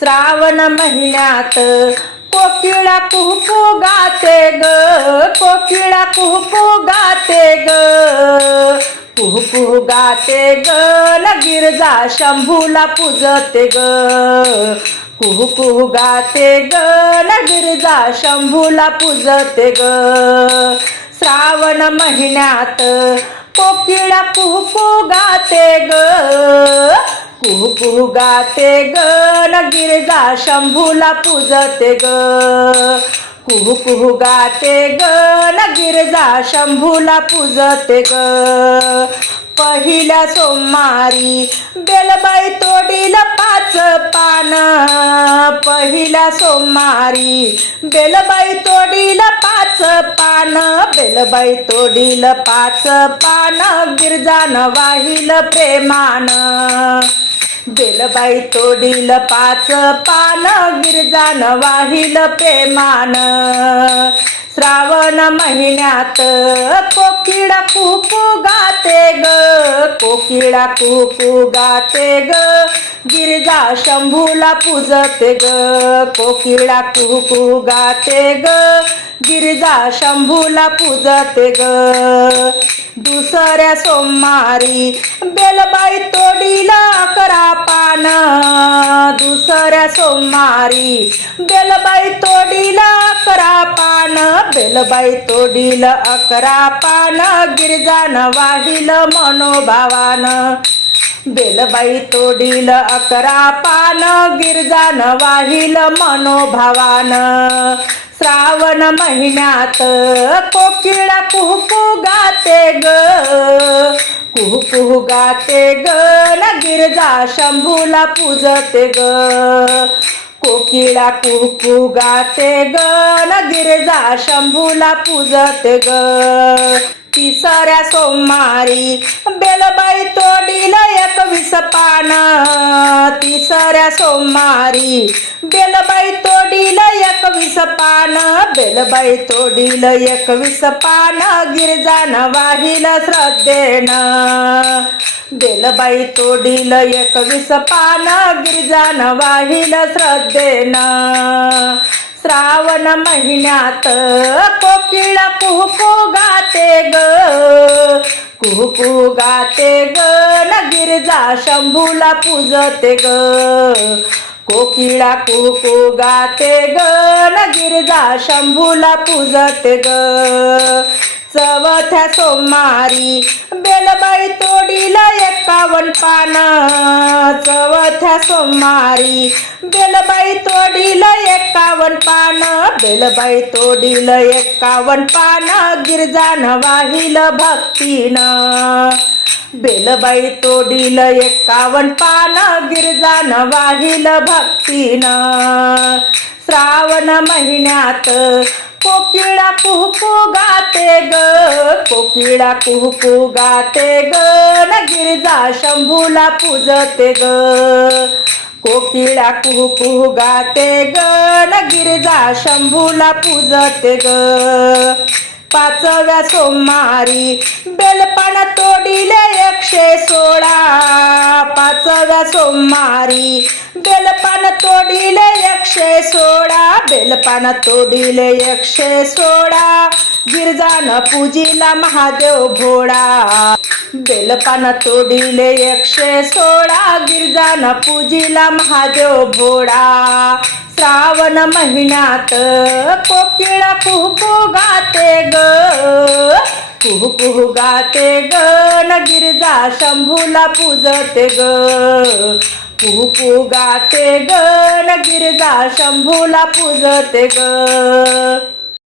श्रावण महिन्यात कोकिळा कुहकू गाते ग कोकिळा कुहकू गाते ग. कुहकू गाते ग न गिरजा शंभूला पुजते ग. कुहकू गाते ग न गिरजा शंभूला पुजते ग. श्रावण महिन्यात कोकिळा कुहकू गाते ग. कुहू गाते ग न गिरजा शंभूला पूजते ग. कुहू कुहू गाते ग न गिरजा शंभूला पूजते ग. पहिल्या सोमवारी बेलबाई तोडील पाच पान. पहिल्या सोमवारी बेलबाई तोडील पाच पान. बेलबाई तोडील पाच पान गिरजान वाहिल प्रेमान. बेलबाई तोडील पाच पान गिरजान वाहिल प्रेमान. श्रावण महिन्यात कोकिळा कुकू गाते ग कोकिळा कुकू गाते ग गिरजा शंभूला पूजते ग. कोकिळा कुकू गाते ग. गिरजा शंभूला पूजते ग. दुसऱ्या सोमवारी बेलबाई तोडीला अकरा पान. दुसऱ्या सोमवारी बेलबाई तोडीला अकरा पान. बेलबाई तोडील अकरा पान. गिरजान वाहिल मनोभावान. बेलबाई तोडील अकरा पान गिरजान वाहिल मनोभावान. श्रावण महिन्यात कोकिळा कुहकू गाते ग. कुहकू गाते ग न गिरजा शंभूला पूजते ग. कोकिळा कुहकू गाते ग न गिरजा शंभूला पूजते ग. तिसऱ्या सोमवारी बेलबाई पान तिसऱ्या सोमवारी. बेलबाई तोडील एकवीस पान बेलबाई तोडील एकवीस पान गिरजान वाहिल श्रद्धेन. बेलबाई तोडील एकवीस पान गिरजान वाहिल श्रद्धेन. श्रावण महिन्यात कोकिळा कुहकू गाते ग. कुहकू गाते ग न गिरजा शंभूला पूजते ग. कोकिळा कुहू गाते ग न गिरजा शंभूला पूजते ग. चवथ्या सोमवारी बेलबाई तोडीला एकावन पान. चवथ्या सोमवारी बेलबाई तोडीला एकावन पान. बेलबाई तोडीला एकावन पान. गिरजान वाहिल भक्तीनं. बेलबाई तोडील एकावन पान. गिरजान वाहिल भक्तीनं. श्रावण महिन्यात कोकिळा कुहकू गाते ग. कोकिळा कुहकू गाते ग. न गिरजा शंभूला पूजते ग. कोकिळा कुहकू गाते ग. न गिरजा शंभूला पूजते ग. पाचव्या सोमवारी बेलपान तोडिले सोमवारी बेलपान तोडीले एकशे सोळा बेलपान तोडीले एकशे सोळा गिरजान पूजीला महादेव भोळा बेलपान तोडीले एकशे सोळा गिरजान पूजीला महादेव भोळा श्रावण महिन्यात कोकिळा कुहू गाते ग. कुहू कुहू गाते ग न गिरजा शंभूला पूजते ग. कुहू कुहू गाते ग न गिरजा शंभूला पूजते ग.